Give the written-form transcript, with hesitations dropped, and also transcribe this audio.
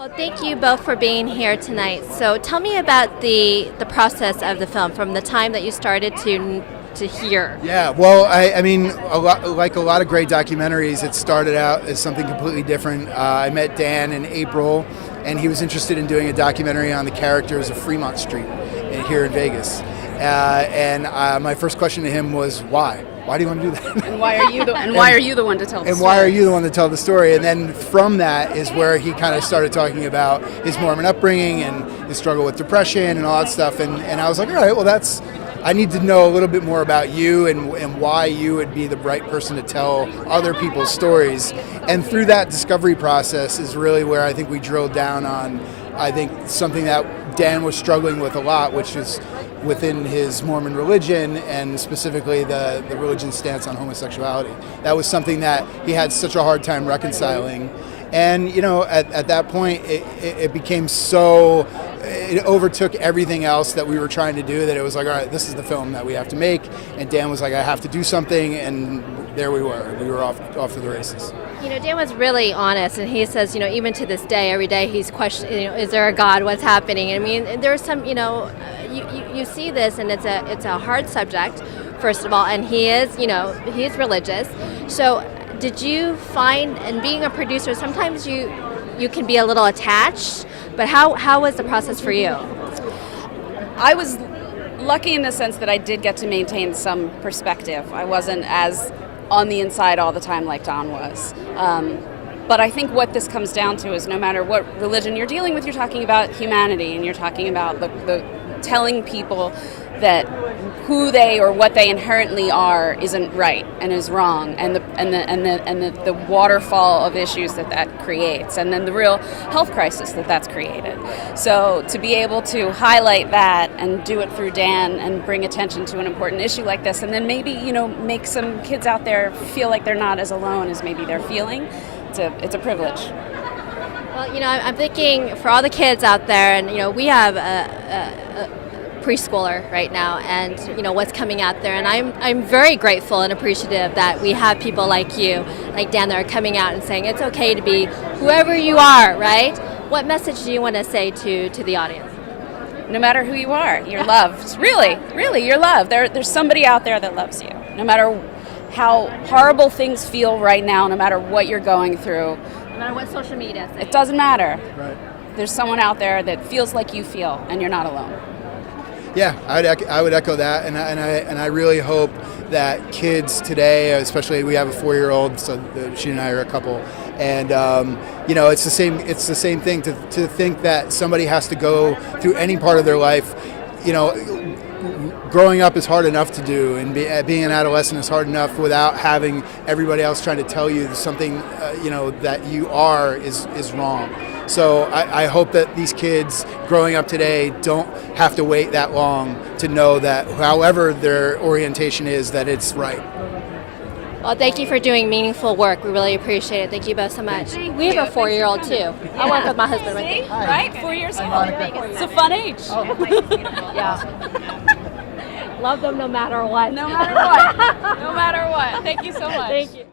Well, thank you both for being here tonight. So tell me about the process of the film from the time that you started to here. Yeah, well, I mean, like a lot of great documentaries, it started out as something completely different. I met Dan in April, and he was interested in doing a documentary on the characters of Fremont Street here in Vegas. My first question to him was, why? Why do you want to do that? And why are you the one to tell the story? And why are you the one to tell the story? And then from that is where he kind of started talking about his Mormon upbringing and his struggle with depression and all that stuff. And I was like, all right, well, I need to know a little bit more about you and why you would be the right person to tell other people's stories. And through that discovery process is really where I think we drilled down on, I think, something that Dan was struggling with a lot, which is within his Mormon religion and specifically the religion's stance on homosexuality. That was something that he had such a hard time reconciling. And, you know, at that point, it became so, it overtook everything else that we were trying to do that it was like, all right, this is the film that we have to make. And Dan was like, I have to do something. And there we were. We were off to the races. You know, Dan was really honest, and he says, you know, even to this day, every day he's questioning, you know, is there a God? What's happening? I mean, there's some, you know, you see this, and it's a hard subject, first of all, and he is religious. So did you find, and being a producer, sometimes you can be a little attached, but how was the process for you? I was lucky in the sense that I did get to maintain some perspective. I wasn't as on the inside all the time like Don was. But I think what this comes down to is no matter what religion you're dealing with, you're talking about humanity, and you're talking about the telling people that who they or what they inherently are isn't right and is wrong, and the waterfall of issues that creates, and then the real health crisis that's created. So to be able to highlight that and do it through Dan and bring attention to an important issue like this, and then maybe, you know, make some kids out there feel like they're not as alone as maybe they're feeling, it's a privilege. Well, you know, I'm thinking for all the kids out there, and, you know, we have a preschooler right now, and, you know, what's coming out there, and I'm very grateful and appreciative that we have people like you, like Dan, that are coming out and saying it's okay to be whoever you are, right? What message do you want to say to the audience? No matter who you are, you're loved. Really, you're loved. There's somebody out there that loves you. No matter how horrible things feel right now, no matter what you're going through. No matter what social media says. It doesn't matter. Right. There's someone out there that feels like you feel, and you're not alone. Yeah, I would echo that, and I really hope that kids today, especially we have a 4-year-old, so she and I are a couple, and you know, it's the same thing to think that somebody has to go through any part of their life. You know, growing up is hard enough to do, and being an adolescent is hard enough without having everybody else trying to tell you something, you know, that you are is wrong. So I hope that these kids growing up today don't have to wait that long to know that however their orientation is, that it's right. Well, thank you for doing meaningful work. We really appreciate it. Thank you both so much. We have a 4-year-old too. Yeah. I work with my husband right there. Right? 4 years old. It's a fun age. Oh. Yeah. Love them no matter what. No matter what. No matter what. Thank you so much. Thank you.